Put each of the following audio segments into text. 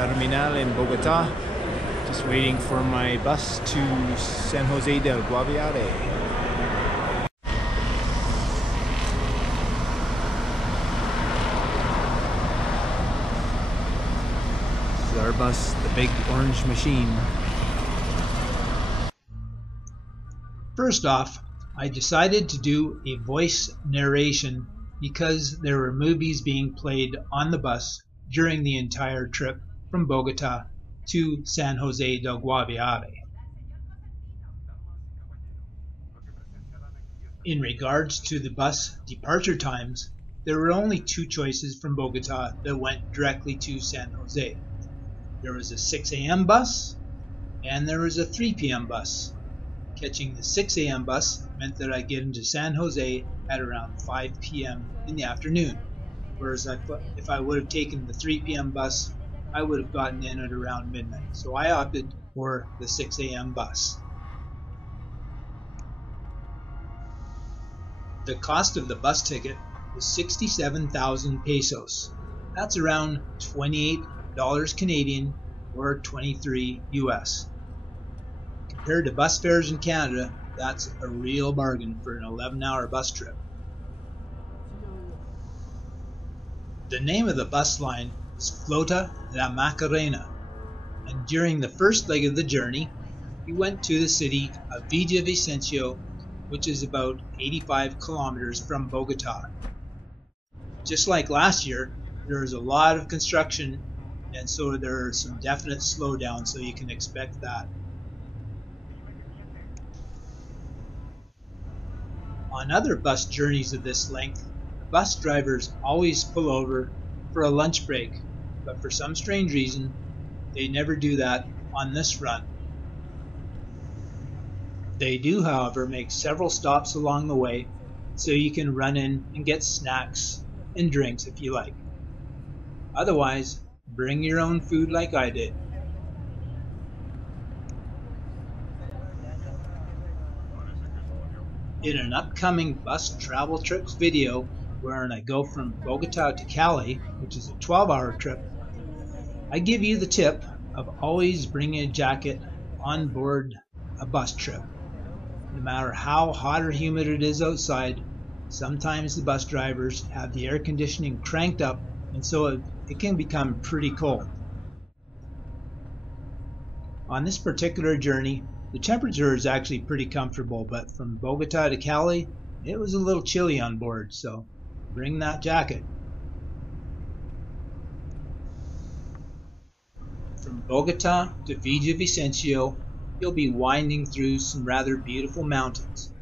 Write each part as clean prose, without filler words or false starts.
terminal in Bogota. Just waiting for my bus to San Jose del Guaviare. This is our bus, the big orange machine. First off, I decided to do a voice narration because there were movies being played on the bus during the entire trip from Bogota to San Jose del Guaviare. In regards to the bus departure times, there were only two choices from Bogota that went directly to San Jose. There was a 6 a.m. bus and there was a 3 p.m. bus. Catching the 6 a.m. bus meant that I get into San Jose at around 5 p.m. in the afternoon, whereas if I would have taken the 3 p.m. bus, I would have gotten in at around midnight. So I opted for the 6 a.m. bus. The cost of the bus ticket was 67,000 pesos. That's around $28 Canadian or 23 US. Compared to bus fares in Canada, that's a real bargain for an 11-hour bus trip. The name of the bus line is Flota La Macarena, and during the first leg of the journey, we went to the city of Villavicencio, which is about 85 kilometers from Bogota. Just like last year, there is a lot of construction, and so there are some definite slowdowns, so you can expect that. On other bus journeys of this length, the bus drivers always pull over for a lunch break, but for some strange reason, they never do that on this run. They do, however, make several stops along the way, so you can run in and get snacks and drinks if you like. Otherwise, bring your own food like I did. In an upcoming bus travel trips video, wherein I go from Bogota to Cali, which is a 12-hour trip, I give you the tip of always bringing a jacket on board a bus trip. No matter how hot or humid it is outside, sometimes the bus drivers have the air conditioning cranked up, and so it can become pretty cold. On this particular journey, the temperature is actually pretty comfortable, but from Bogota to Cali, it was a little chilly on board, so bring that jacket. From Bogota to Villavicencio, you'll be winding through some rather beautiful mountains.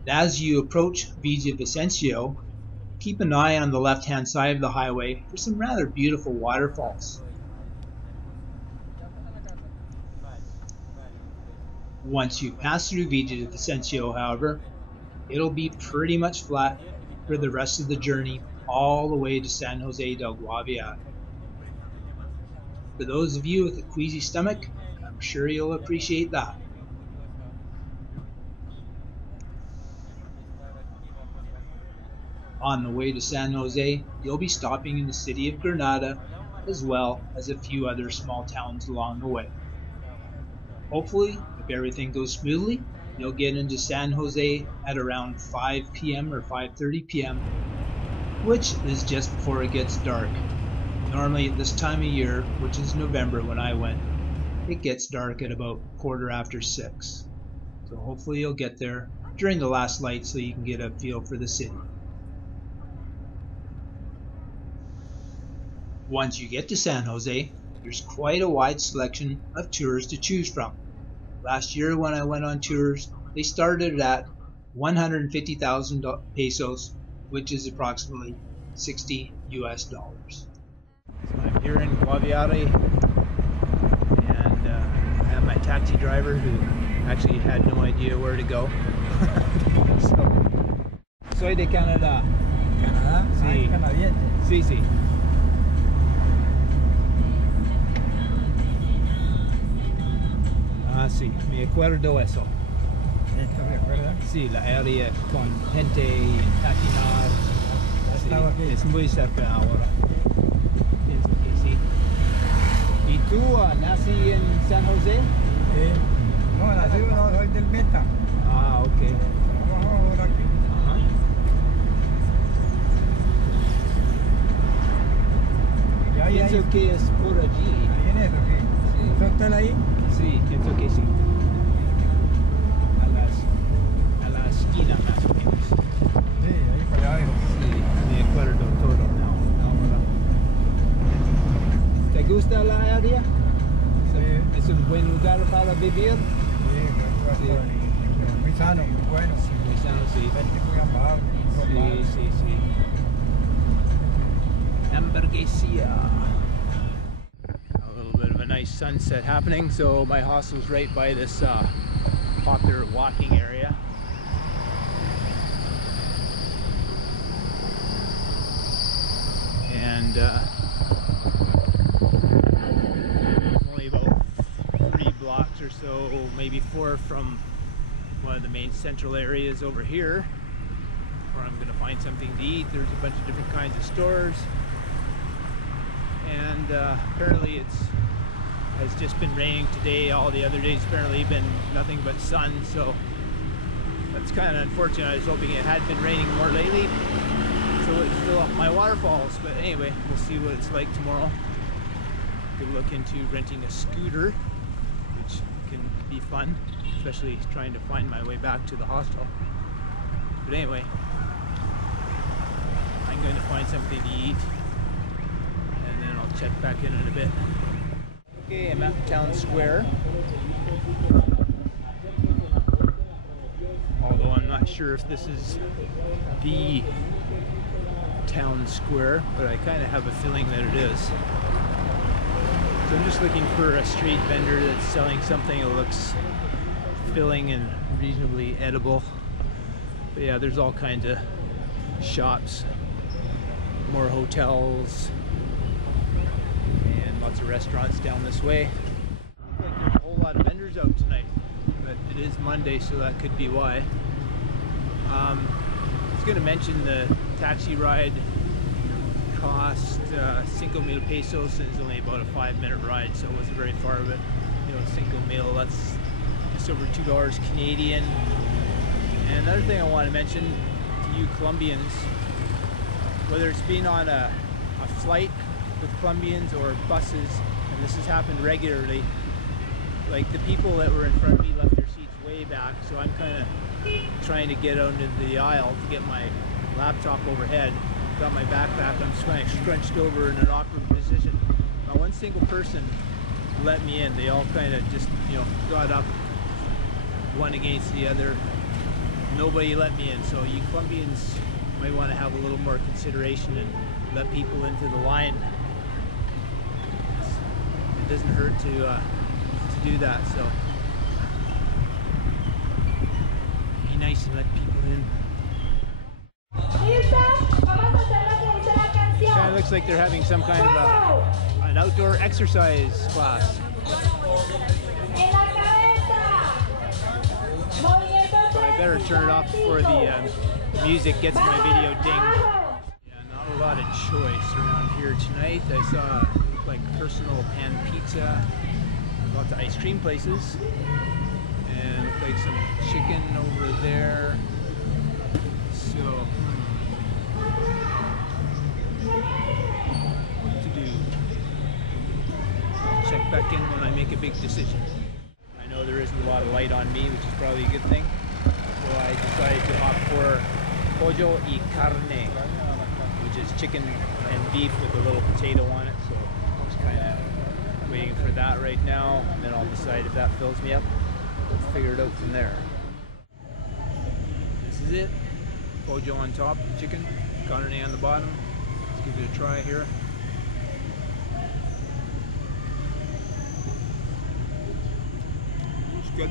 And as you approach Villavicencio, keep an eye on the left-hand side of the highway for some rather beautiful waterfalls. Once you pass through Villavicencio, however, it'll be pretty much flat for the rest of the journey all the way to San Jose del Guaviare. For those of you with a queasy stomach, I'm sure you'll appreciate that. On the way to San Jose, you'll be stopping in the city of Granada, as well as a few other small towns along the way. Hopefully, if everything goes smoothly, you'll get into San Jose at around 5 p.m. or 5:30 p.m., which is just before it gets dark. Normally at this time of year, which is November when I went, it gets dark at about 6:15. So hopefully you'll get there during the last light so you can get a feel for the city. Once you get to San Jose, there's quite a wide selection of tours to choose from. Last year when I went on tours, they started at 150,000 pesos, which is approximately $60 US. So I'm here in Guaviare, and I have my taxi driver who actually had no idea where to go. Soy de Canadá. ¿Canadá? Sí. Ah, canadiense. Sí, sí. Ah, sí, me acuerdo eso. ¿Esto me acuerda? Sí, la área con gente y patinar. Ya estaba aquí. Sí, es muy cerca ahora. Pienso que sí. ¿Tú nací en San Jose? No, nacido no, soy del Meta. Ah, ok. Trabajo ahora aquí. Ajá. Pienso que es por allí. Ahí en eso, sí. Sí. ¿Está usted ahí? Sí, pienso que sí. A la esquina más o menos. Sí, ahí para allá. Sí, me acuerdo todo ahora. ¿Te gusta la área? Sí. ¿Es un buen lugar para vivir? Sí, muy sano, muy bueno. Sí, muy sano, sí. Gente muy amable, muy normal. Sí. Hamburguesia. A little bit of a nice sunset happening. So my hostel's right by this popular walking area. And only about 3 blocks or so, maybe 4 from one of the main central areas over here, where I'm going to find something to eat. There's a bunch of different kinds of stores, and apparently has just been raining today. All the other days apparently been nothing but sun, so that's kind of unfortunate. I was hoping it had been raining more lately, so it would fill up my waterfalls. But anyway, we'll see what it's like tomorrow. Could look into renting a scooter, which can be fun, especially trying to find my way back to the hostel. But anyway, I'm going to find something to eat, and then I'll check back in a bit. Okay, I'm at Town Square. Although I'm not sure if this is the Town Square, but I kind of have a feeling that it is. So I'm just looking for a street vendor that's selling something that looks filling and reasonably edible. But yeah, there's all kinds of shops, more hotels, and lots of restaurants down this way. Looks like there's a whole lot of vendors out tonight, but it is Monday, so that could be why. I was going to mention the taxi ride cost 5,000 pesos, and it's only about a 5-minute ride, so it wasn't very far, but you know, 5,000, that's just over $2 Canadian. And another thing I want to mention to you Colombians, whether it's being on a flight with Colombians or buses, and this has happened regularly, like the people that were in front of me left their seats way back, so I'm kind of trying to get out into the aisle to get my laptop overhead. Got my backpack, I'm just kind of scrunched over in an awkward position. Not one single person let me in. They all kind of just, you know, got up one against the other. Nobody let me in, so you Colombians might want to have a little more consideration and let people into the line. It doesn't hurt to do that, so be nice and let people in. Kind of looks like they're having some kind of an outdoor exercise class. But I better turn it off before the music gets my video dinged. Yeah, not a lot of choice around here tonight. I saw like personal pan pizza, lots of ice cream places, and looked like some chicken over there. So what to do? I'll check back in when I make a big decision. I know there isn't a lot of light on me, which is probably a good thing. So I decided to opt for pollo y carne, which is chicken and beef with a little potato on it. So I'm just kind of waiting for that right now, and then I'll decide if that fills me up. We'll figure it out from there. This is it. Pollo on top, chicken, carne on the bottom. Let's give it a try here. It's good.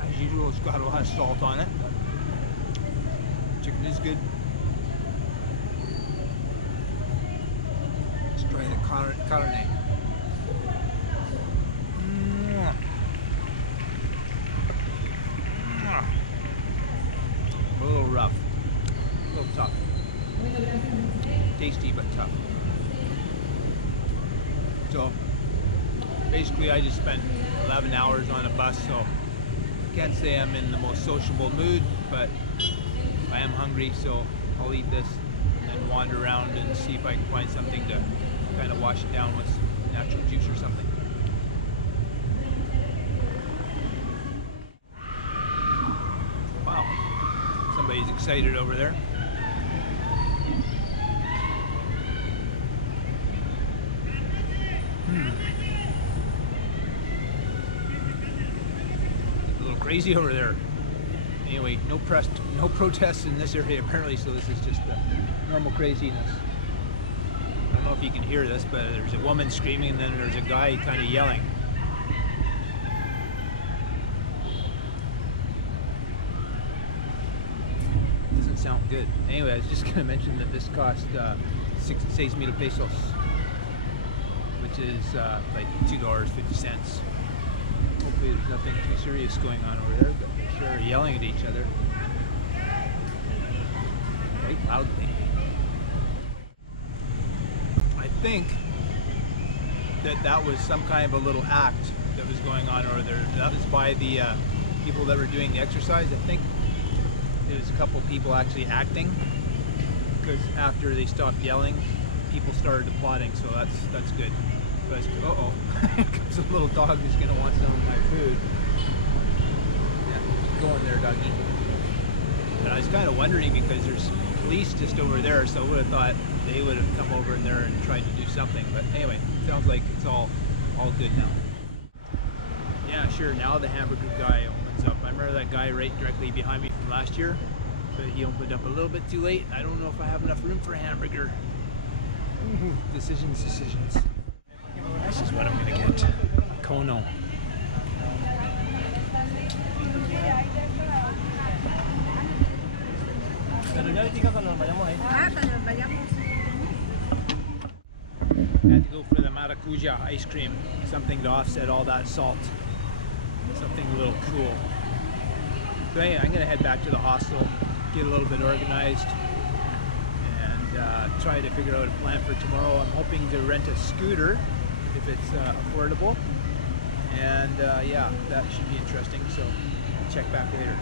As usual, it's got a lot of salt on it. Chicken is good. Let's try the carne. A little rough, a little tough. Tasty but tough. So basically I just spent 11 hours on a bus, so can't say I'm in the most sociable mood, but I am hungry, so I'll eat this and then wander around and see if I can find something to kind of wash it down with natural juice or something. Wow, somebody's excited over there. A little crazy over there. Anyway, no protests in this area apparently, so this is just the normal craziness. I don't know if you can hear this, but there's a woman screaming and then there's a guy kind of yelling. Doesn't sound good. Anyway, I was just going to mention that this cost 6,000 pesos, which is like $2.50. Hopefully there's nothing too serious going on over there, but they sure are yelling at each other quite loudly. I think that was some kind of a little act that was going on over there. That was by the people that were doing the exercise. I think there was a couple people actually acting, because after they stopped yelling, people started applauding, so that's good. But uh-oh, here comes a little dog who's gonna want some of my food. Yeah, keep going there, doggy. And I was kind of wondering, because there's police just over there, so I would have thought they would have come over in there and tried to do something. But anyway, it sounds like it's all good now. Yeah, sure, now the hamburger guy opens up. I remember that guy right directly behind me from last year, but he opened up a little bit too late. I don't know if I have enough room for a hamburger. Decisions. This is what I'm gonna get. Kono. I had to go for the maracuja ice cream, something to offset all that salt. Something a little cool. So anyway, I'm gonna head back to the hostel, get a little bit organized, and try to figure out a plan for tomorrow. I'm hoping to rent a scooter if it's affordable, and yeah, that should be interesting, so check back later.